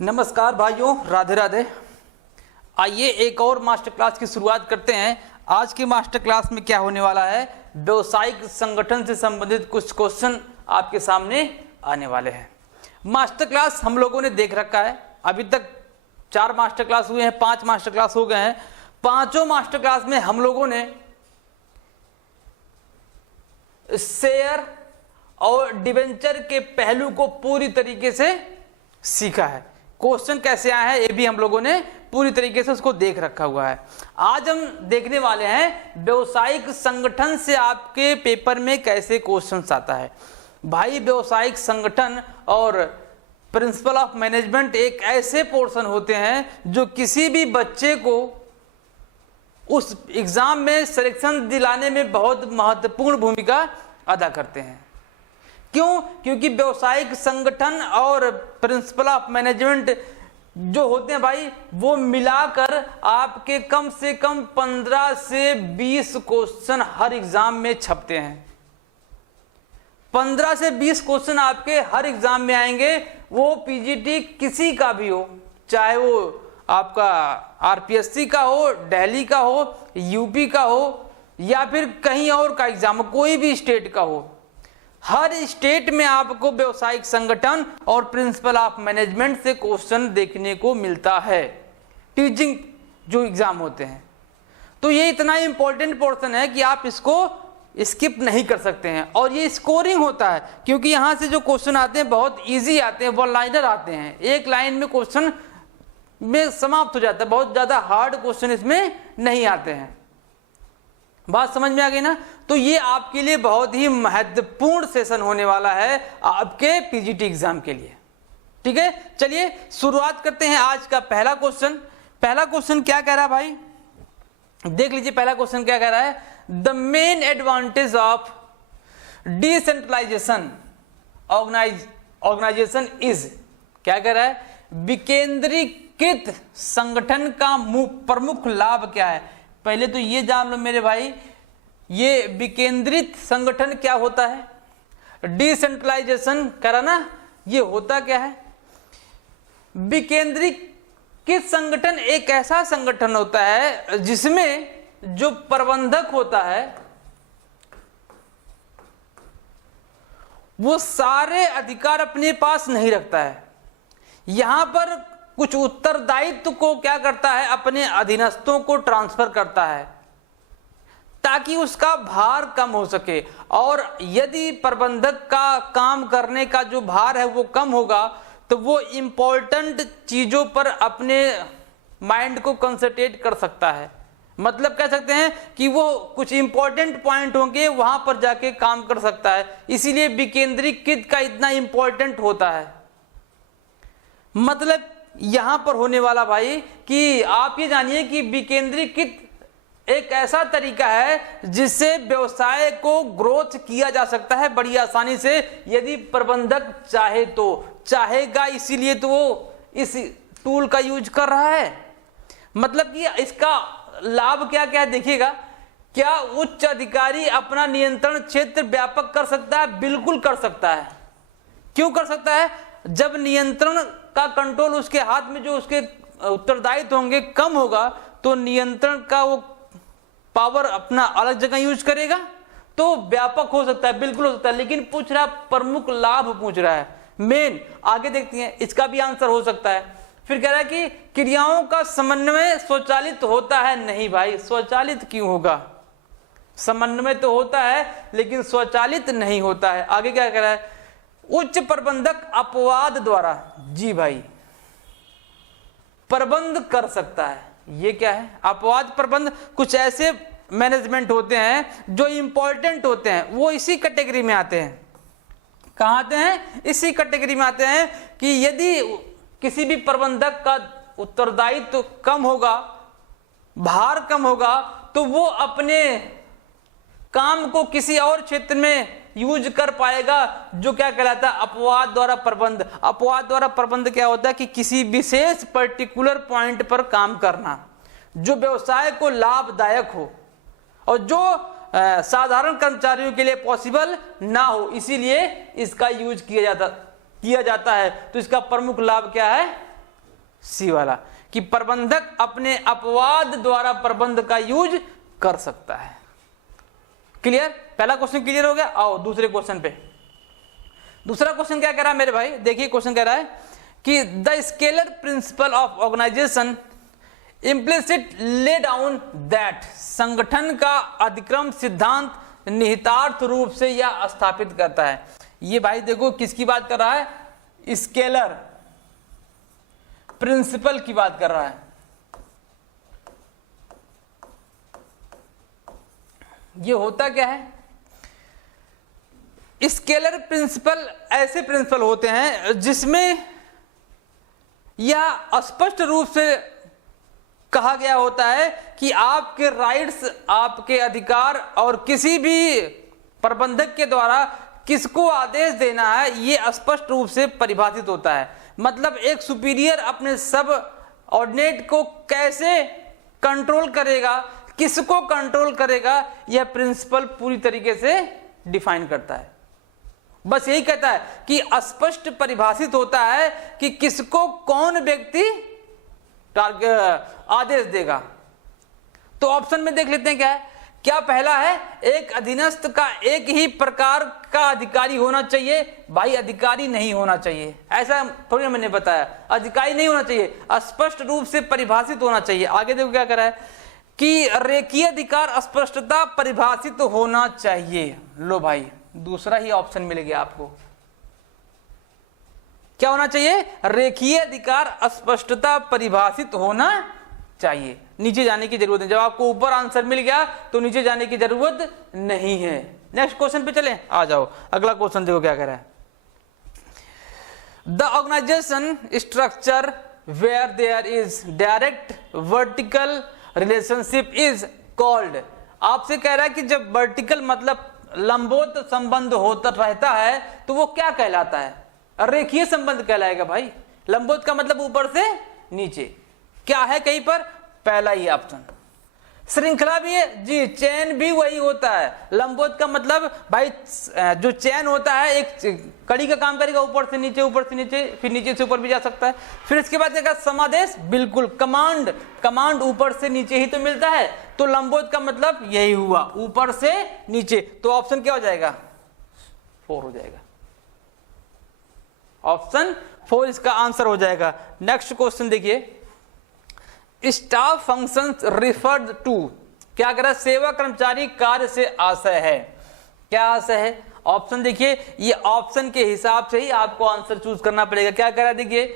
नमस्कार भाइयों, राधे राधे। आइए एक और मास्टर क्लास की शुरुआत करते हैं। आज की मास्टर क्लास में क्या होने वाला है, व्यवसायिक संगठन से संबंधित कुछ क्वेश्चन आपके सामने आने वाले हैं। मास्टर क्लास हम लोगों ने देख रखा है, अभी तक 4 मास्टर क्लास हुए हैं, 5 मास्टर क्लास हो गए हैं। पांचों मास्टर क्लास में हम लोगों ने शेयर और डिवेंचर के पहलू को पूरी तरीके से सीखा है। क्वेश्चन कैसे आया है ये भी हम लोगों ने पूरी तरीके से उसको देख रखा हुआ है। आज हम देखने वाले हैं व्यवसायिक संगठन से आपके पेपर में कैसे क्वेश्चंस आता है। भाई, व्यवसायिक संगठन और प्रिंसिपल ऑफ मैनेजमेंट एक ऐसे पोर्शन होते हैं जो किसी भी बच्चे को उस एग्जाम में सिलेक्शन दिलाने में बहुत महत्वपूर्ण भूमिका अदा करते हैं। क्यों? क्योंकि व्यवसायिक संगठन और प्रिंसिपल ऑफ मैनेजमेंट जो होते हैं भाई, वो मिलाकर आपके कम से कम 15 से 20 क्वेश्चन हर एग्जाम में छपते हैं। 15 से 20 क्वेश्चन आपके हर एग्जाम में आएंगे, वो पीजीटी किसी का भी हो, चाहे वो आपका आरपीएससी का हो, दिल्ली का हो, यूपी का हो, या फिर कहीं और का एग्जाम, कोई भी स्टेट का हो। हर स्टेट में आपको व्यवसायिक संगठन और प्रिंसिपल ऑफ मैनेजमेंट से क्वेश्चन देखने को मिलता है, टीचिंग जो एग्जाम होते हैं। तो ये इतना इंपॉर्टेंट पोर्शन है कि आप इसको स्किप नहीं कर सकते हैं। और ये स्कोरिंग होता है, क्योंकि यहां से जो क्वेश्चन आते हैं बहुत इजी आते हैं, वन लाइनर आते हैं, एक लाइन में क्वेश्चन में समाप्त हो जाता है। बहुत ज्यादा हार्ड क्वेश्चन इसमें नहीं आते हैं। बात समझ में आ गई ना? तो ये आपके लिए बहुत ही महत्वपूर्ण सेशन होने वाला है आपके पीजीटी एग्जाम के लिए। ठीक है, चलिए शुरुआत करते हैं आज का पहला क्वेश्चन। पहला क्वेश्चन क्या कह रहा है भाई, देख लीजिए। पहला क्वेश्चन क्या कह रहा है, the main advantage of decentralisation organisation is, क्या कह रहा है, विकेंद्रीकृत संगठन का प्रमुख लाभ क्या है। पहले तो ये जान लो मेरे भाई, ये विकेंद्रित संगठन क्या होता है। डिसेंट्रलाइजेशन करा ना, ये होता क्या है। विकेंद्रीकृत संगठन एक ऐसा संगठन होता है जिसमें जो प्रबंधक होता है वो सारे अधिकार अपने पास नहीं रखता है। यहां पर कुछ उत्तरदायित्व को क्या करता है, अपने अधीनस्थों को ट्रांसफर करता है ताकि उसका भार कम हो सके। और यदि प्रबंधक का काम करने का जो भार है वो कम होगा तो वो इंपॉर्टेंट चीजों पर अपने माइंड को कंसंट्रेट कर सकता है। मतलब कह सकते हैं कि वो कुछ इंपॉर्टेंट पॉइंट होंगे वहां पर जाके काम कर सकता है। इसीलिए विकेंद्रीकृत का इतना इंपॉर्टेंट होता है। मतलब यहां पर होने वाला भाई कि आप ये जानिए कि विकेंद्रीकृत एक ऐसा तरीका है जिससे व्यवसाय को ग्रोथ किया जा सकता है बड़ी आसानी से, यदि प्रबंधक चाहे तो। चाहेगा इसीलिए तो वो इस टूल का यूज कर रहा है। मतलब कि इसका लाभ क्या क्या है देखिएगा। क्या उच्च अधिकारी अपना नियंत्रण क्षेत्र व्यापक कर सकता है? बिल्कुल कर सकता है। क्यों कर सकता है? जब नियंत्रण का कंट्रोल उसके हाथ में, जो उसके उत्तरदायित्व होंगे, कम होगा तो नियंत्रण का वो पावर अपना अलग जगह यूज करेगा तो व्यापक हो सकता है, बिल्कुल हो सकता है। लेकिन पूछ रहा प्रमुख लाभ पूछ रहा है, मेन। आगे देखते हैं, इसका भी आंसर हो सकता है। फिर कह रहा है कि क्रियाओं का समन्वय स्वचालित होता है। नहीं भाई, स्वचालित क्यों होगा? समन्वय तो होता है लेकिन स्वचालित नहीं होता है। आगे क्या कह रहा है, उच्च प्रबंधक अपवाद द्वारा, जी भाई, प्रबंध कर सकता है। ये क्या है? अपवाद प्रबंध। कुछ ऐसे मैनेजमेंट होते हैं जो इंपॉर्टेंट होते हैं, वो इसी कैटेगरी में आते हैं। कहां आते हैं? इसी कैटेगरी में आते हैं कि यदि किसी भी प्रबंधक का उत्तरदायित्व कम होगा, भार कम होगा, तो वो अपने काम को किसी और क्षेत्र में यूज कर पाएगा, जो क्या कहलाता है, अपवाद द्वारा प्रबंध। अपवाद द्वारा प्रबंध क्या होता है कि किसी विशेष पर्टिकुलर पॉइंट पर काम करना जो व्यवसाय को लाभदायक हो और जो साधारण कर्मचारियों के लिए पॉसिबल ना हो, इसीलिए इसका यूज किया जाता है। तो इसका प्रमुख लाभ क्या है? सी वाला, कि प्रबंधक अपने अपवाद द्वारा प्रबंध का यूज कर सकता है। क्लियर? पहला क्वेश्चन क्लियर हो गया। आओ दूसरे क्वेश्चन पे। दूसरा क्वेश्चन क्या कह रहा है मेरे भाई, देखिए क्वेश्चन कह रहा है कि the scalar principle of organisation implicit lay down that, संगठन का अधिक्रम सिद्धांत निहितार्थ रूप से यह स्थापित करता है। ये भाई देखो किसकी बात कर रहा है, स्केलर प्रिंसिपल की बात कर रहा है। ये होता क्या है, स्केलर प्रिंसिपल ऐसे प्रिंसिपल होते हैं जिसमें यह स्पष्ट रूप से कहा गया होता है कि आपके राइट्स, आपके अधिकार और किसी भी प्रबंधक के द्वारा किसको आदेश देना है ये स्पष्ट रूप से परिभाषित होता है। मतलब एक सुपीरियर अपने सब ऑर्डिनेट को कैसे कंट्रोल करेगा, किसको कंट्रोल करेगा, यह प्रिंसिपल पूरी तरीके से डिफाइन करता है। बस यही कहता है कि स्पष्ट परिभाषित होता है कि किसको कौन व्यक्ति आदेश देगा। तो ऑप्शन में देख लेते हैं क्या है। क्या पहला है, एक अधीनस्थ का एक ही प्रकार का अधिकारी होना चाहिए। भाई अधिकारी नहीं होना चाहिए, ऐसा थोड़ी मैंने बताया, अधिकारी नहीं होना चाहिए, स्पष्ट रूप से परिभाषित होना चाहिए। आगे देखो क्या कह रहा है कि रेखीय अधिकार स्पष्टता परिभाषित होना चाहिए। लो भाई दूसरा ही ऑप्शन मिल गया आपको। क्या होना चाहिए, रेखीय अधिकार स्पष्टता परिभाषित होना चाहिए। नीचे जाने की जरूरत है, जब आपको ऊपर आंसर मिल गया तो नीचे जाने की जरूरत नहीं है। नेक्स्ट क्वेश्चन पे चलें, आ जाओ अगला क्वेश्चन देखो क्या कह रहा है। The organisation structure where there is direct vertical relationship is called. आपसे कह रहा है कि जब वर्टिकल मतलब लंबोत संबंध होता रहता है तो वो क्या कहलाता है, रेखीय संबंध कहलाएगा। भाई लंबोत का मतलब ऊपर से नीचे, क्या है कहीं पर, पहला ही ऑप्शन। श्रृंखला भी है जी, चैन भी वही होता है। लंबोत का मतलब भाई जो चैन होता है एक कड़ी का काम करेगा, ऊपर से नीचे, ऊपर से नीचे, फिर नीचे से ऊपर भी जा सकता है। फिर इसके बाद क्या, समादेश, बिल्कुल कमांड, कमांड ऊपर से नीचे ही तो मिलता है। तो लंबोत का मतलब यही हुआ, ऊपर से नीचे। तो ऑप्शन क्या हो जाएगा, 4 हो जाएगा। ऑप्शन 4 इसका आंसर हो जाएगा। नेक्स्ट क्वेश्चन देखिए, स्टाफ फंक्शंस रिफर्ड टू, क्या कह रहा है, सेवा कर्मचारी कार्य से आशय है। क्या आशय है, ऑप्शन देखिए, ये ऑप्शन के हिसाब से ही आपको आंसर चूज करना पड़ेगा। क्या कह रहा है देखिए,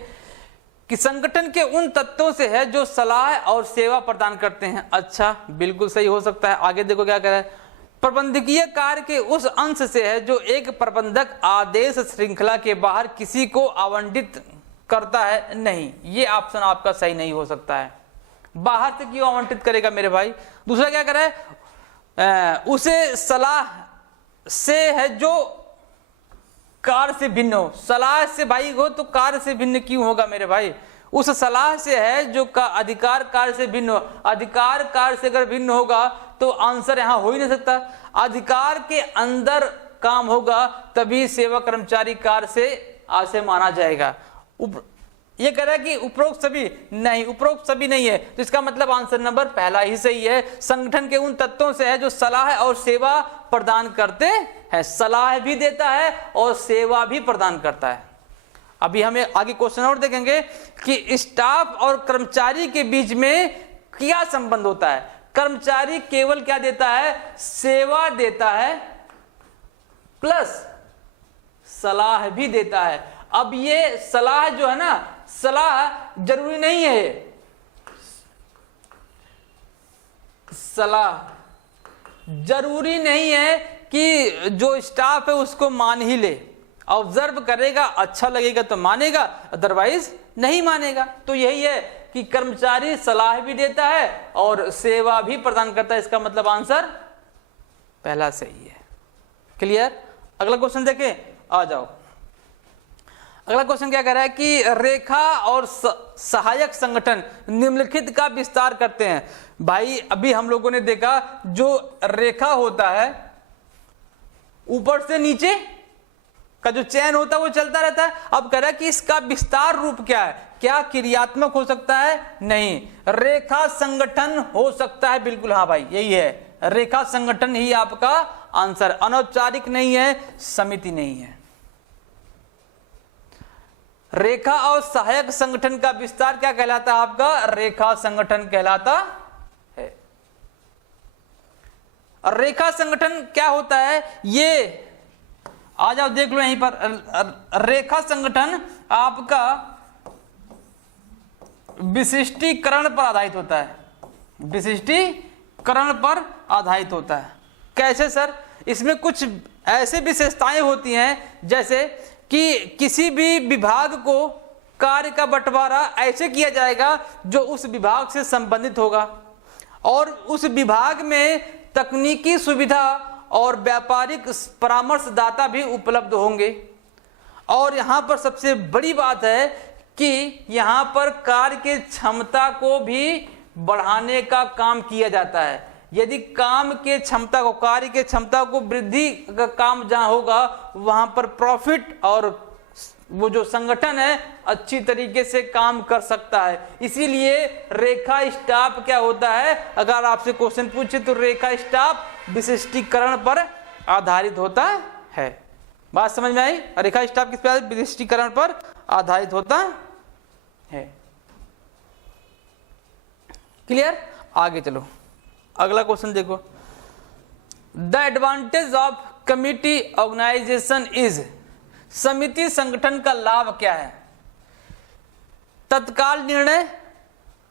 कि संगठन के उन तत्वों से है जो सलाह और सेवा प्रदान करते हैं। अच्छा, बिल्कुल सही हो सकता है। आगे देखो क्या कह रहा है, प्रबंधकीय कार्य के उस अंश से है जो एक प्रबंधक आदेश श्रृंखला के बाहर किसी को आवंटित करता है। नहीं, ये ऑप्शन आपका सही नहीं हो सकता है। बाहर से क्यों आवंटित करेगा मेरे भाई। दूसरा क्या कर रहा है, उसे सलाह से है जो कार्य से भिन्न हो। सलाह से भाई हो तो कार्य से भिन्न क्यों होगा मेरे भाई। उस सलाह से है जो का अधिकार कार्य से भिन्न हो। अधिकार कार्य से अगर भिन्न होगा तो आंसर यहां हो ही नहीं सकता। अधिकार के अंदर काम होगा तभी सेवा कर्मचारी कार्य से आशय माना जाएगा। ये कह रहा है कि उपरोक्त सभी, नहीं उपरोक्त सभी नहीं है, तो इसका मतलब आंसर नंबर पहला ही सही है। संगठन के उन तत्वों से है जो सलाह और सेवा प्रदान करते हैं। सलाह भी देता है और सेवा भी प्रदान करता है। अभी हमें आगे क्वेश्चन और देखेंगे कि स्टाफ और कर्मचारी के बीच में क्या संबंध होता है। कर्मचारी केवल क्या देता है, सेवा देता है प्लस सलाह भी देता है। अब ये सलाह जो है ना, सलाह जरूरी नहीं है, सलाह जरूरी नहीं है कि जो स्टाफ है उसको मान ही ले। ऑब्जर्व करेगा, अच्छा लगेगा तो मानेगा, अदरवाइज नहीं मानेगा। तो यही है कि कर्मचारी सलाह भी देता है और सेवा भी प्रदान करता है। इसका मतलब आंसर पहला सही है। क्लियर। अगला क्वेश्चन देखें, आ जाओ। अगला क्वेश्चन क्या कह रहा है कि रेखा और सहायक संगठन निम्नलिखित का विस्तार करते हैं। भाई अभी हम लोगों ने देखा जो रेखा होता है ऊपर से नीचे का का जो चयन होता है वो चलता रहता है। अब कह रहा है कि इसका विस्तार रूप क्या है, क्या क्रियात्मक हो सकता है? नहीं, रेखा संगठन हो सकता है, बिल्कुल हाँ भाई यही है, रेखा संगठन ही आपका आंसर। अनौपचारिक नहीं है, समिति नहीं है। रेखा और सहायक संगठन का विस्तार क्या कहलाता है आपका? रेखा संगठन कहलाता है। रेखा संगठन क्या होता है ये आ जाओ देख लो यहीं पर। रेखा संगठन आपका विशिष्टीकरण पर आधारित होता है, विशिष्टीकरण पर आधारित होता है। कैसे सर? इसमें कुछ ऐसे विशेषताएं होती हैं जैसे कि किसी भी विभाग को कार्य का बंटवारा ऐसे किया जाएगा जो उस विभाग से संबंधित होगा, और उस विभाग में तकनीकी सुविधा और व्यापारिक परामर्शदाता भी उपलब्ध होंगे। और यहाँ पर सबसे बड़ी बात है कि यहाँ पर कार्य के क्षमता को भी बढ़ाने का काम किया जाता है। यदि काम के क्षमता को, कार्य के क्षमता को वृद्धि का काम जहाँ होगा वहाँ पर प्रॉफिट और वो जो संगठन है अच्छी तरीके से काम कर सकता है। इसीलिए रेखा स्टाफ क्या होता है, अगर आपसे क्वेश्चन पूछे तो रेखा स्टाफ विशिष्टीकरण पर आधारित होता है। बात समझ में आई? रेखा स्टाफ किस पर? विशिष्टीकरण पर आधारित होता है। क्लियर? आगे चलो, अगला क्वेश्चन देखो। The advantage of committee organisation is, समिति संगठन का लाभ क्या है? तत्काल निर्णय,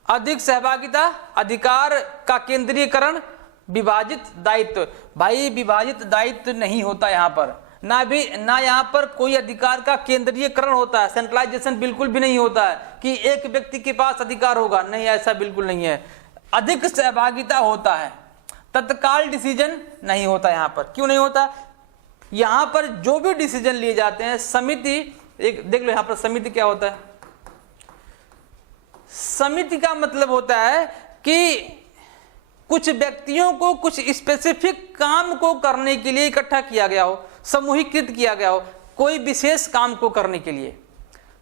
अधिक सहभागिता, अधिकार का केंद्रीयकरण, विभाजित दायित्व। भाई विभाजित दायित्व नहीं होता यहाँ पर, ना यहाँ पर कोई अधिकार का केंद्रीयकरण होता है, सेंट्रलाइजेशन बिल्कुल भी नहीं होता है कि एक व्यक्ति के पास अधिकार होगा, नहीं ऐसा बिल्कुल नहीं है। अधिक सहभागिता होता है, तत्काल डिसीजन नहीं होता यहाँ पर। क्यों नहीं होता? यहाँ पर जो भी डिसीजन लिए जाते हैं समिति, एक देख लो यहाँ पर समिति क्या होता है। समिति का मतलब होता है कि कुछ व्यक्तियों को कुछ स्पेसिफिक काम को करने के लिए इकट्ठा किया गया हो, समूहीकृत किया गया हो, कोई विशेष काम को करने के लिए।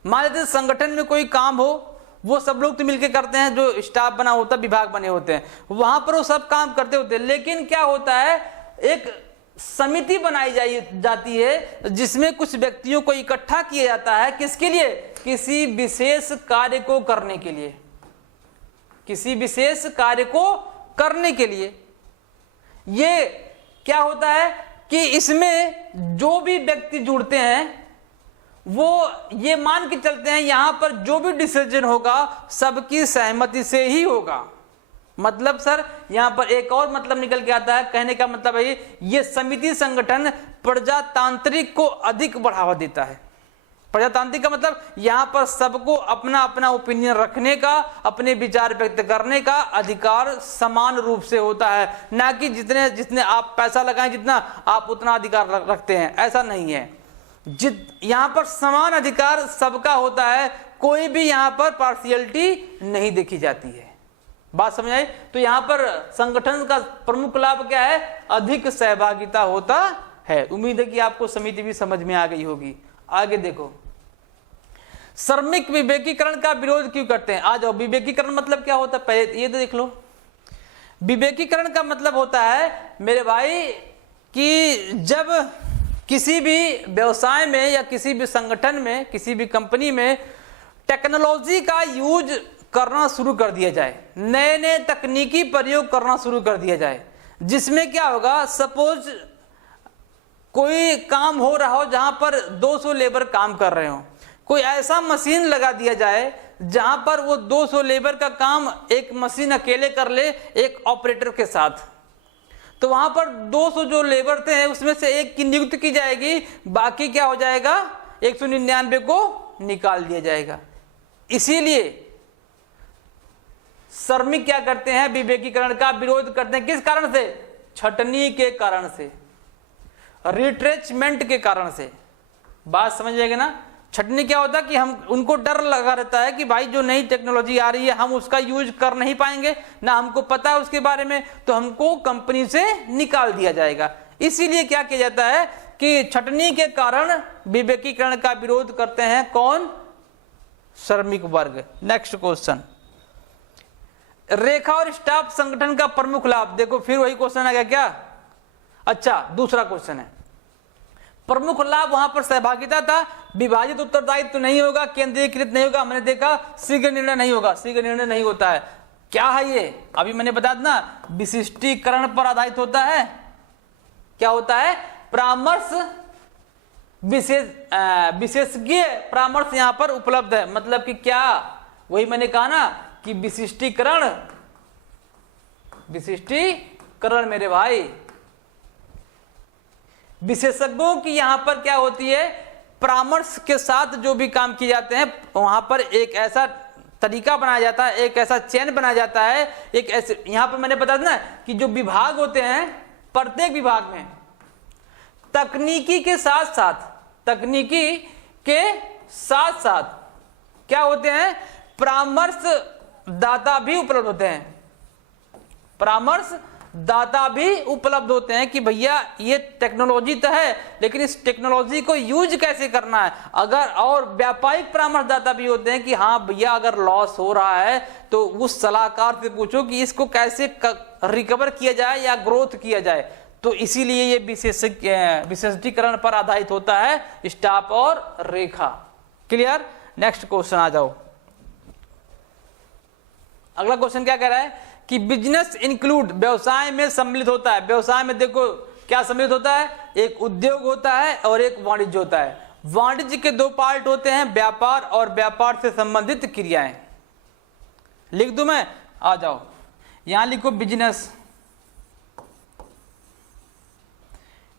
मान लेते संगठन में कोई काम हो, वो सब लोग तो मिलकर करते हैं, जो स्टाफ बना होता है, विभाग बने होते हैं, वहां पर वो सब काम करते होते हैं। लेकिन क्या होता है, एक समिति बनाई जाती है जिसमें कुछ व्यक्तियों को इकट्ठा किया जाता है। किसके लिए? किसी विशेष कार्य को करने के लिए, किसी विशेष कार्य को करने के लिए। ये क्या होता है कि इसमें जो भी व्यक्ति जुड़ते हैं वो ये मान के चलते हैं यहां पर जो भी डिसीजन होगा सबकी सहमति से ही होगा। मतलब सर यहां पर एक और मतलब निकल के आता है, कहने का मतलब है ये समिति संगठन प्रजातांत्रिक को अधिक बढ़ावा देता है। प्रजातांत्रिक का मतलब यहां पर सबको अपना अपना ओपिनियन रखने का, अपने विचार व्यक्त करने का अधिकार समान रूप से होता है, ना कि जितने आप पैसा लगाएं जितना आप उतना अधिकार रखते हैं, ऐसा नहीं है। यहां पर समान अधिकार सबका होता है, कोई भी यहां पर पार्शियलिटी नहीं देखी जाती है। बात समझ आई? तो यहां पर संगठन का प्रमुख लाभ क्या है? अधिक सहभागिता होता है। उम्मीद है कि आपको समिति भी समझ में आ गई होगी। आगे देखो, श्रमिक विवेकीकरण का विरोध क्यों करते हैं? आ जाओ, विवेकीकरण मतलब क्या होता है पहले ये तो देख लो। विवेकीकरण का मतलब होता है मेरे भाई कि जब किसी भी व्यवसाय में या किसी भी संगठन में, किसी भी कंपनी में टेक्नोलॉजी का यूज करना शुरू कर दिया जाए, नए नए तकनीकी प्रयोग करना शुरू कर दिया जाए, जिसमें क्या होगा, सपोज कोई काम हो रहा हो जहां पर 200 लेबर काम कर रहे हो, कोई ऐसा मशीन लगा दिया जाए जहां पर वो 200 लेबर का काम एक मशीन अकेले कर ले एक ऑपरेटर के साथ, तो वहां पर 200 जो लेबर थे उसमें से एक की नियुक्ति की जाएगी, बाकी क्या हो जाएगा 199 को निकाल दिया जाएगा। इसीलिए श्रमिक क्या करते हैं, विवेकीकरण का विरोध करते हैं। किस कारण से? छटनी के कारण से, रिट्रेचमेंट के कारण से। बात समझ जाएगा ना? छटनी क्या होता है कि हम उनको डर लगा रहता है कि भाई जो नई टेक्नोलॉजी आ रही है हम उसका यूज कर नहीं पाएंगे, ना हमको पता है उसके बारे में, तो हमको कंपनी से निकाल दिया जाएगा। इसीलिए क्या किया जाता है कि छटनी के कारण विवेकीकरण का विरोध करते हैं कौन? श्रमिक वर्ग। नेक्स्ट क्वेश्चन, रेखा और स्टाफ संगठन का प्रमुख लाभ। देखो फिर वही क्वेश्चन आ गया क्या? अच्छा, दूसरा क्वेश्चन है, प्रमुख लाभ वहां पर सहभागिता था, विभाजित उत्तरदायित्व तो नहीं होगा, केंद्रीकृत नहीं होगा, हमने देखा शीघ्र निर्णय नहीं होगा, शीघ्र निर्णय नहीं होता है। क्या है ये? अभी मैंने बताया ना, विशिष्टीकरण पर आधारित होता है। क्या होता है? परामर्श, विशेषज्ञ परामर्श यहां पर उपलब्ध है। मतलब कि क्या, वही मैंने कहा ना कि विशिष्टीकरण मेरे भाई, विशेषज्ञों की यहां पर क्या होती है, परामर्श के साथ जो भी काम किए जाते हैं वहां पर एक ऐसा तरीका बनाया जाता है, एक ऐसा चयन बनाया जाता है, एक ऐसे, यहां पर मैंने बताया ना कि जो विभाग होते हैं, प्रत्येक विभाग में तकनीकी के साथ साथ क्या होते हैं, परामर्श दाता भी उपलब्ध होते हैं। परामर्श दाता भी उपलब्ध होते हैं कि भैया ये टेक्नोलॉजी तो है, लेकिन इस टेक्नोलॉजी को यूज कैसे करना है। अगर और व्यापारिक परामर्शदाता भी होते हैं कि हाँ भैया अगर लॉस हो रहा है तो उस सलाहकार से पूछो कि इसको कैसे रिकवर किया जाए या ग्रोथ किया जाए। तो इसीलिए ये विशेषीकरण पर आधारित होता है स्टाफ और रेखा। क्लियर? नेक्स्ट क्वेश्चन आ जाओ। अगला क्वेश्चन क्या कह रहा है कि बिजनेस इंक्लूड, व्यवसाय में सम्मिलित होता है। व्यवसाय में देखो क्या सम्मिलित होता है, एक उद्योग होता है और एक वाणिज्य होता है। वाणिज्य के दो पार्ट होते हैं, व्यापार और व्यापार से संबंधित क्रियाएं। लिख दूं मैं? आ जाओ, यहां लिखो बिजनेस,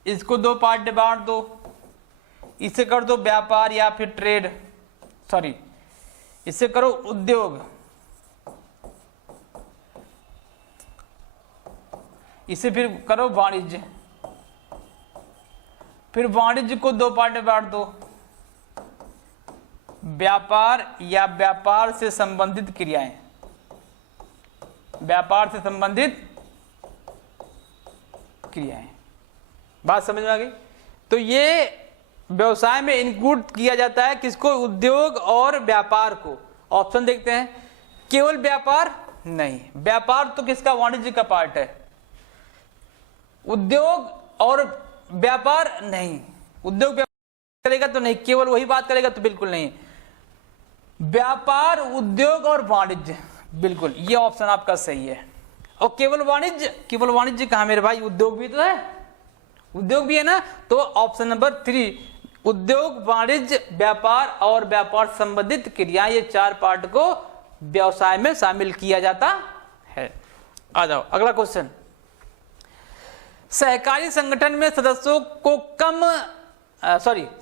इसको दो पार्ट में बांट दो, इसे कर दो व्यापार या फिर ट्रेड, सॉरी इसे करो उद्योग, इसे फिर करो वाणिज्य, फिर वाणिज्य को दो पार्ट में बांट दो, व्यापार या व्यापार से संबंधित क्रियाएं, व्यापार से संबंधित क्रियाएं। बात समझ में आ गई? तो ये व्यवसाय में इंक्लूड किया जाता है किसको? उद्योग और व्यापार को। ऑप्शन देखते हैं, केवल व्यापार नहीं, व्यापार तो किसका? वाणिज्य का पार्ट है। उद्योग और व्यापार नहीं, उद्योग व्यापार करेगा तो नहीं, केवल वही बात करेगा तो बिल्कुल नहीं। व्यापार, उद्योग और वाणिज्य, बिल्कुल ये ऑप्शन आपका सही है। और केवल वाणिज्य, केवल वाणिज्य कहां मेरे भाई? उद्योग भी तो है, उद्योग भी है ना। तो ऑप्शन नंबर 3, उद्योग, वाणिज्य, व्यापार और व्यापार संबंधित क्रियाएं, ये चार पार्ट को व्यवसाय में शामिल किया जाता है। आ जाओ अगला क्वेश्चन, सहकारी संगठन में सदस्यों को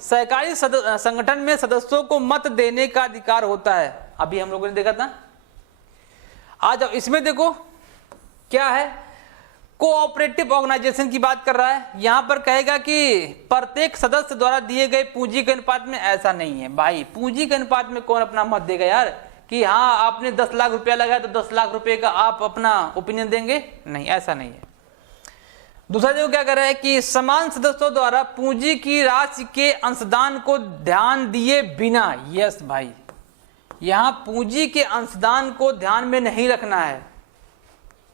सहकारी संगठन में सदस्यों को मत देने का अधिकार होता है। अभी हम लोगों ने देखा था। आ जाओ, इसमें देखो क्या है, कोऑपरेटिव ऑर्गेनाइजेशन की बात कर रहा है। यहां पर कहेगा कि प्रत्येक सदस्य द्वारा दिए गए पूंजी के अनुपात में। ऐसा नहीं है भाई, पूंजी के अनुपात में कौन अपना मत देगा यार, कि हाँ आपने 10 लाख रुपया लगाया तो 10 लाख रुपए का आप अपना ओपिनियन देंगे, नहीं, ऐसा नहीं है। दूसरा जो क्या कर रहा है कि समान सदस्यों द्वारा पूंजी की राशि के अंशदान को ध्यान दिए बिना। यस भाई, यहां पूंजी के अंशदान को ध्यान में नहीं रखना है।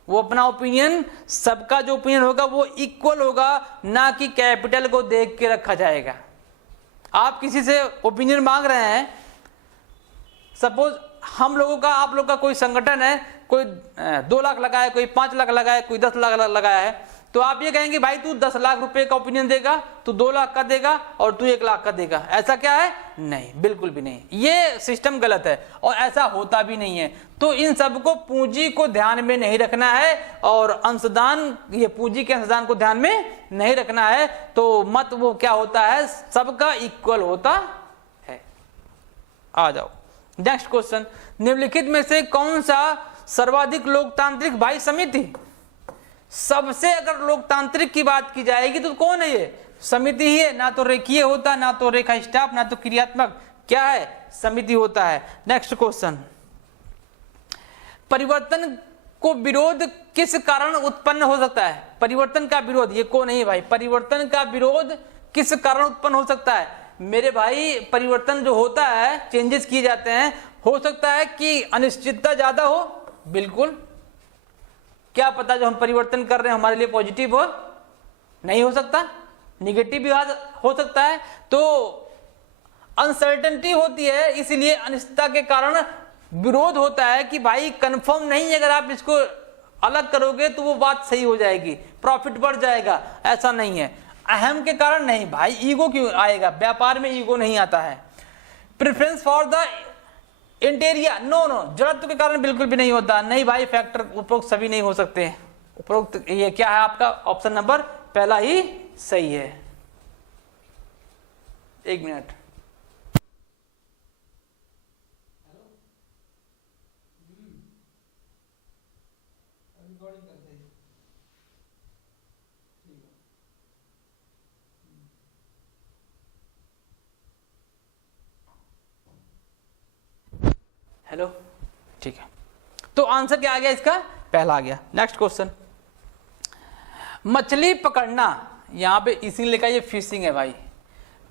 वो अपना ओपिनियन, सबका जो ओपिनियन होगा वो इक्वल होगा, ना कि कैपिटल को देख के रखा जाएगा। आप किसी से ओपिनियन मांग रहे हैं, सपोज हम लोगों का, आप लोग का कोई संगठन है, कोई 2 लाख लगाया, कोई 5 लाख लगाया, कोई 10 लाख लगाया है, तो आप ये कहेंगे भाई तू 10 लाख रुपए का ओपिनियन देगा, तू 2 लाख का देगा और तू 1 लाख का देगा। ऐसा क्या है? नहीं, बिल्कुल भी नहीं, ये सिस्टम गलत है और ऐसा होता भी नहीं है। तो इन सबको पूंजी को ध्यान में नहीं रखना है और अंशदान, ये पूंजी के अंशदान को ध्यान में नहीं रखना है। तो मत वो क्या होता है, सबका इक्वल होता है। आ जाओ नेक्स्ट क्वेश्चन, निम्नलिखित में से कौन सा सर्वाधिक लोकतांत्रिक? भाई समिति। सबसे अगर लोकतांत्रिक की बात की जाएगी तो कौन है? ये समिति ही है। ना तो रेखीय होता, ना तो रेखा स्टाफ, ना तो क्रियात्मक, क्या है? समिति होता है। नेक्स्ट क्वेश्चन, परिवर्तन को विरोध किस कारण उत्पन्न हो सकता है? परिवर्तन का विरोध, ये कौन नहीं है भाई, परिवर्तन का विरोध किस कारण उत्पन्न हो सकता है मेरे भाई? परिवर्तन जो होता है, चेंजेस किए जाते हैं, हो सकता है कि अनिश्चितता ज्यादा हो, बिल्कुल। क्या पता जो हम परिवर्तन कर रहे हैं हमारे लिए पॉजिटिव हो, नहीं हो सकता, निगेटिव भी हो सकता है। तो अनसर्टेनिटी होती है, इसलिए अनिश्चितता के कारण विरोध होता है कि भाई कंफर्म नहीं है, अगर आप इसको अलग करोगे तो वो बात सही हो जाएगी, प्रॉफिट बढ़ जाएगा, ऐसा नहीं है। अहम के कारण नहीं भाई, ईगो क्यों आएगा? व्यापार में ईगो नहीं आता है। प्रेफरेंस फॉर द इंटेरिया, नो नो, जड़त्व के कारण बिल्कुल भी नहीं होता, नहीं भाई। फैक्टर उपरोक्त सभी नहीं हो सकते। उपरोक्त ये क्या है आपका? ऑप्शन नंबर पहला ही सही है। एक मिनट, हेलो, ठीक है। तो आंसर क्या आ गया इसका? पहला आ गया। नेक्स्ट क्वेश्चन, मछली पकड़ना, यहां पे इसी लिखा ये फिशिंग है भाई।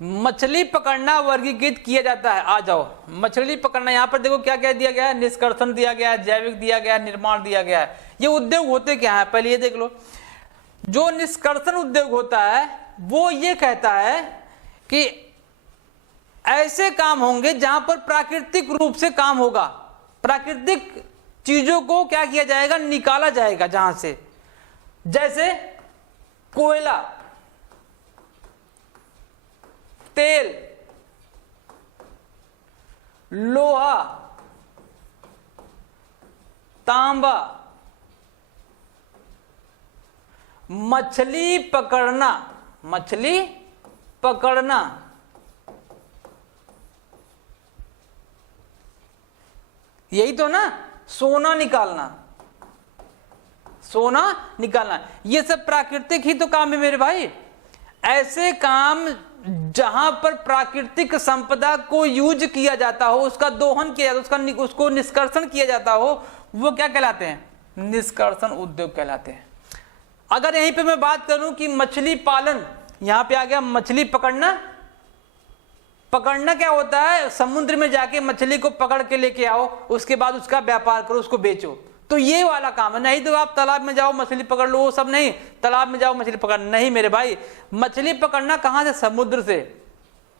मछली पकड़ना वर्गीकृत किया जाता है, आ जाओ। मछली पकड़ना, यहां पर देखो क्या क्या दिया गया है, निष्कर्षण दिया गया है, जैविक दिया गया है, निर्माण दिया गया है। ये उद्योग होते क्या है पहले ये देख लो। जो निष्कर्षण उद्योग होता है वो ये कहता है कि ऐसे काम होंगे जहां पर प्राकृतिक रूप से काम होगा, प्राकृतिक चीजों को क्या किया जाएगा? निकाला जाएगा जहां से, जैसे कोयला, तेल, लोहा, तांबा। मछली पकड़ना, मछली पकड़ना यही तो ना, सोना निकालना, सोना निकालना, ये सब प्राकृतिक ही तो काम है मेरे भाई। ऐसे काम जहां पर प्राकृतिक संपदा को यूज किया जाता हो, उसका दोहन किया जाता हो, उसको निष्कर्षण किया जाता हो, वो क्या कहलाते हैं? निष्कर्षण उद्योग कहलाते हैं। अगर यहीं पे मैं बात करूं कि मछली पालन, यहां पे आ गया मछली पकड़ना। पकड़ना क्या होता है? समुद्र में जाके मछली को पकड़ के लेके आओ, उसके बाद उसका व्यापार करो, उसको बेचो, तो ये वाला काम है। नहीं तो आप तालाब में जाओ मछली पकड़ लो, वो सब नहीं। तालाब में जाओ मछली पकड़, नहीं मेरे भाई। मछली पकड़ना कहां से? समुद्र से।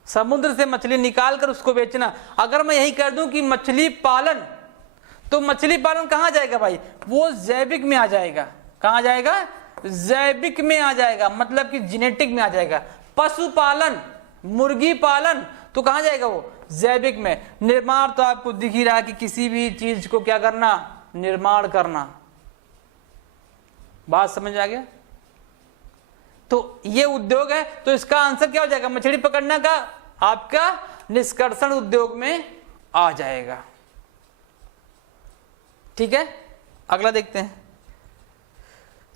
समुद्र से मछली निकाल कर उसको बेचना। अगर मैं यही कर दूं कि मछली पालन, तो मछली पालन कहां जाएगा भाई? वो जैविक में आ जाएगा। कहां जाएगा? जैविक में आ जाएगा, मतलब कि जेनेटिक में आ जाएगा। पशुपालन, मुर्गी पालन, तो कहां जाएगा वो? जैविक में। निर्माण तो आपको दिख ही रहा है कि किसी भी चीज को क्या करना? निर्माण करना। बात समझ आ गया? तो ये उद्योग है, तो इसका आंसर क्या हो जाएगा? मछली पकड़ना का आपका निष्कर्षण उद्योग में आ जाएगा। ठीक है, अगला देखते हैं।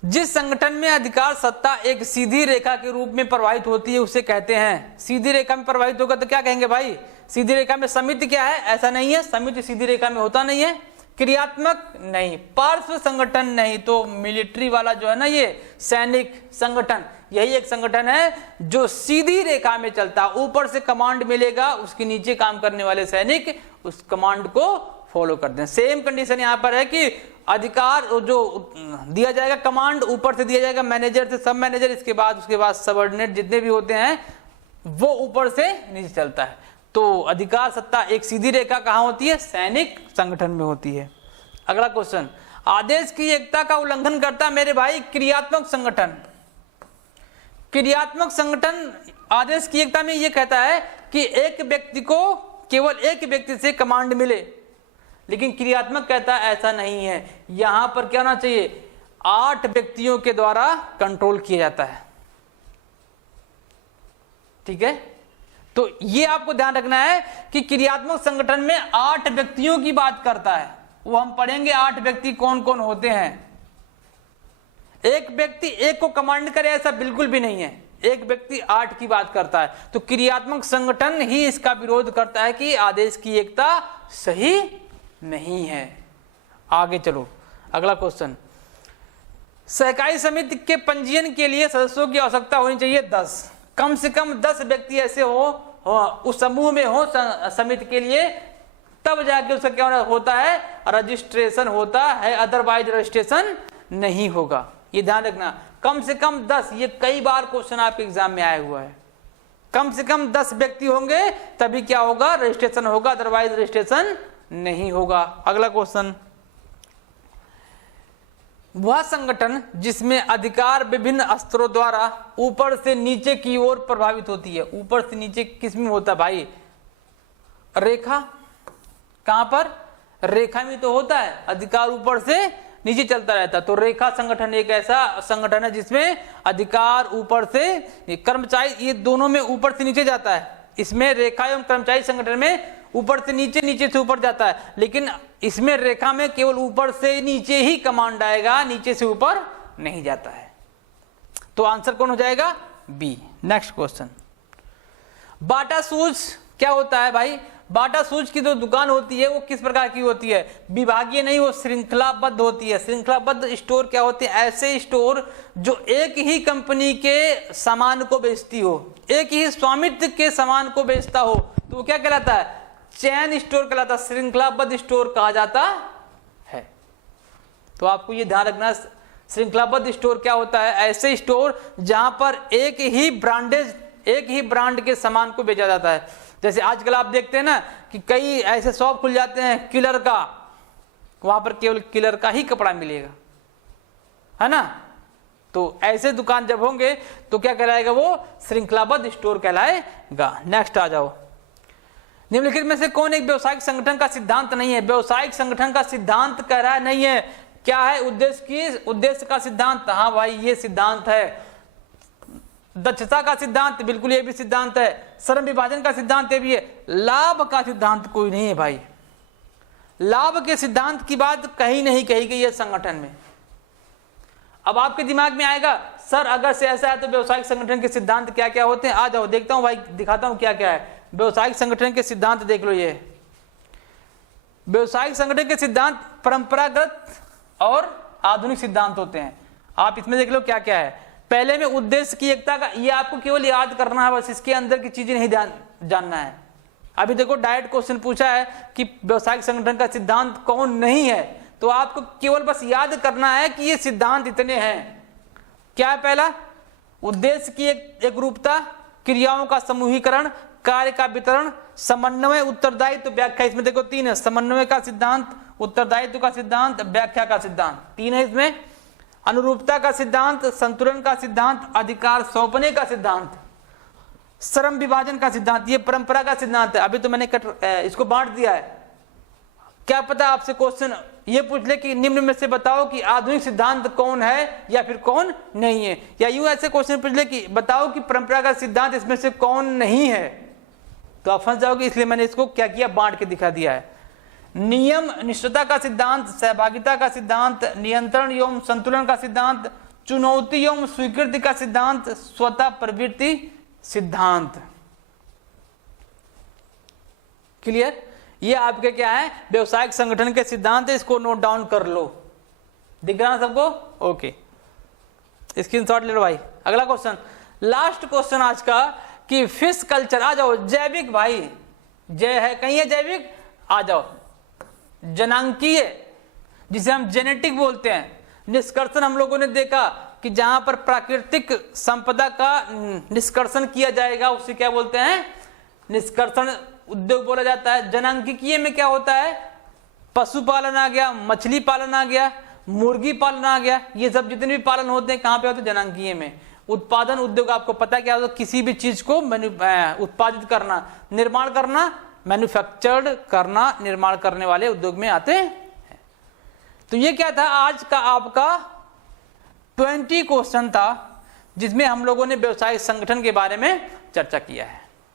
जिस संगठन में अधिकार सत्ता एक सीधी रेखा के रूप में प्रवाहित होती है उसे कहते हैं। सीधी रेखा में प्रवाहित होगा तो क्या कहेंगे भाई? सीधी रेखा में समिति क्या है? ऐसा नहीं है, समिति सीधी रेखा में होता नहीं है। क्रियात्मक नहीं, पार्श्व संगठन नहीं, तो मिलिट्री वाला जो है ना, ये सैनिक संगठन, यही एक संगठन है जो सीधी रेखा में चलता है। ऊपर से कमांड मिलेगा, उसके नीचे काम करने वाले सैनिक उस कमांड को फॉलो करते हैं। सेम कंडीशन यहां पर है कि अधिकार जो दिया जाएगा, कमांड ऊपर से दिया जाएगा, मैनेजर से सब मैनेजर, उसके बाद सबऑर्डिनेट जितने भी होते हैं वो ऊपर से नीचे चलता है। तो अधिकार सत्ता एक सीधी रेखा कहां होती है? सैनिक संगठन में होती है। अगला क्वेश्चन, आदेश की एकता का उल्लंघन करता मेरे भाई क्रियात्मक संगठन। क्रियात्मक संगठन आदेश की एकता में यह कहता है कि एक व्यक्ति को केवल एक व्यक्ति से कमांड मिले, लेकिन क्रियात्मक कहता है ऐसा नहीं है। यहां पर क्या होना चाहिए? 8 व्यक्तियों के द्वारा कंट्रोल किया जाता है। ठीक है, तो ये आपको ध्यान रखना है कि क्रियात्मक संगठन में 8 व्यक्तियों की बात करता है। वो हम पढ़ेंगे 8 व्यक्ति कौन कौन होते हैं। एक व्यक्ति एक को कमांड करे ऐसा बिल्कुल भी नहीं है, एक व्यक्ति 8 की बात करता है। तो क्रियात्मक संगठन ही इसका विरोध करता है कि आदेश की एकता सही नहीं है। आगे चलो, अगला क्वेश्चन, सहकारी समिति के पंजीयन के लिए सदस्यों की आवश्यकता होनी चाहिए 10। कम से कम 10 व्यक्ति ऐसे हो उस समूह में हो समिति के लिए, तब जाके उसका क्या होता है, रजिस्ट्रेशन होता है, अदरवाइज रजिस्ट्रेशन नहीं होगा। ये ध्यान रखना, कम से कम 10, ये कई बार क्वेश्चन आपके एग्जाम में आया हुआ है। कम से कम 10 व्यक्ति होंगे तभी क्या होगा, रजिस्ट्रेशन होगा, अदरवाइज रजिस्ट्रेशन नहीं होगा। अगला क्वेश्चन, वह संगठन जिसमें अधिकार विभिन्न स्तरों द्वारा ऊपर से नीचे की ओर प्रभावित होती है। ऊपर से नीचे किसमें होता है भाई, रेखा। कहां पर, रेखा में तो होता है, अधिकार ऊपर से नीचे चलता रहता। तो रेखा संगठन एक ऐसा संगठन है जिसमें अधिकार ऊपर से, कर्मचारी ये दोनों में ऊपर से नीचे जाता है। इसमें रेखा एवं कर्मचारी संगठन में ऊपर से नीचे, नीचे से ऊपर जाता है, लेकिन इसमें रेखा में केवल ऊपर से नीचे ही कमांड आएगा, नीचे से ऊपर नहीं जाता है। तो आंसर कौन हो जाएगा, बी। नेक्स्ट क्वेश्चन, बाटा शूज क्या होता है भाई, बाटा शूज की जो दुकान होती है वो किस प्रकार की होती है, विभागीय नहीं, वो श्रृंखलाबद्ध होती है। श्रृंखलाबद्ध स्टोर क्या होते हैं, ऐसे स्टोर जो एक ही कंपनी के सामान को बेचती हो, एक ही स्वामित्व के सामान को बेचता हो, तो वो क्या कहलाता है, चैन स्टोर कहलाता है, श्रृंखलाबद्ध स्टोर कहा जाता है। तो आपको ये ध्यान रखना, श्रृंखलाबद्ध स्टोर क्या होता है, ऐसे स्टोर जहां पर एक ही ब्रांड के सामान को बेचा जाता है। जैसे आजकल आप देखते हैं ना कि कई ऐसे शॉप खुल जाते हैं किलर का, वहां पर केवल किलर का ही कपड़ा मिलेगा, है ना। तो ऐसे दुकान जब होंगे तो क्या कहलाएगा, वो श्रृंखलाबद्ध स्टोर कहलाएगा। नेक्स्ट आ जाओ, निम्नलिखित में से कौन एक व्यवसायिक संगठन का सिद्धांत नहीं है। व्यवसायिक संगठन का सिद्धांत कह रहा है नहीं है, क्या है, उद्देश्य का सिद्धांत। हाँ भाई ये सिद्धांत है। दक्षता का सिद्धांत, बिल्कुल ये भी सिद्धांत है। श्रम विभाजन का सिद्धांत ये भी है। लाभ का सिद्धांत कोई नहीं है भाई, लाभ के सिद्धांत की बात कहीं नहीं कही गई है संगठन में। अब आपके दिमाग में आएगा सर अगर से ऐसा है तो व्यवसायिक संगठन के सिद्धांत क्या क्या होते हैं। आ जाओ देखता हूं भाई, दिखाता हूं क्या क्या है व्यवसायिक संगठन के सिद्धांत। देख लो, ये व्यवसायिक संगठन के सिद्धांत परंपरागत और आधुनिक सिद्धांत होते हैं। आप इसमें देख लो क्या क्या है। पहले में उद्देश्य की एकता का, ये आपको केवल याद करना है बस, इसके अंदर की चीजें नहीं जानना है। अभी देखो डायरेक्ट क्वेश्चन पूछा है कि व्यवसायिक संगठन का सिद्धांत कौन नहीं है, तो आपको केवल बस याद करना है कि ये सिद्धांत इतने हैं। क्या है पहला, उद्देश्य की एक रूपता, क्रियाओं का समूहीकरण, कार्य का वितरण, समन्वय, उत्तरदायित्व, व्याख्या। इसमें देखो 3 है, समन्वय का सिद्धांत, उत्तरदायित्व का सिद्धांत, व्याख्या का सिद्धांत, 3 है इसमें। अनुरूपता का सिद्धांत, संतुलन का सिद्धांत, अधिकार सौंपने का सिद्धांत, श्रम विभाजन का सिद्धांत, ये परंपरा का सिद्धांत है। अभी तो मैंने इसको बांट दिया है। क्या पता आपसे क्वेश्चन ये पूछ ले कि निम्न में से बताओ कि आधुनिक सिद्धांत कौन है या फिर कौन नहीं है, या यूं ऐसे क्वेश्चन पूछ ले कि बताओ कि परंपरा का सिद्धांत इसमें से कौन नहीं है, तो आप फंस जाओगे। इसलिए मैंने इसको क्या किया, बांट के दिखा दिया है। नियम निष्ठता का सिद्धांत, सहभागिता का सिद्धांत, नियंत्रण एवं संतुलन का सिद्धांत, चुनौती एवं स्वीकृति का सिद्धांत, स्वतः प्रवृत्ति सिद्धांत। क्लियर, ये आपके क्या है, व्यवसायिक संगठन के सिद्धांत है। इसको नोट डाउन कर लो, दिख रहा है सबको, ओके, स्क्रीनशॉट ले लो भाई। अगला क्वेश्चन, लास्ट क्वेश्चन आज का कि फिश कल्चर। आ जाओ, जैविक भाई, जय है कहीं है जैविक, आ जाओ। जनांकीय, जिसे हम जेनेटिक बोलते हैं, निष्कर्षण हम लोगों ने देखा कि जहां पर प्राकृतिक संपदा का निष्कर्षण किया जाएगा उसे क्या बोलते हैं, निष्कर्षण उद्योग बोला जाता है। जनांकिकीय में क्या होता है, पशुपालन आ गया, मछली पालन आ गया, मुर्गी पालन आ गया, ये सब जितने भी पालन होते हैं कहां पे होते हैं, जनांकीय में। उत्पादन उद्योग आपको पता क्या होता है, किसी भी चीज को उत्पादित करना, निर्माण करना, मैन्युफैक्चर्ड करना, निर्माण करने वाले उद्योग में आते हैं। तो ये क्या था आज का आपका 20 क्वेश्चन था, जिसमें हम लोगों ने व्यवसायिक संगठन के बारे में चर्चा किया है।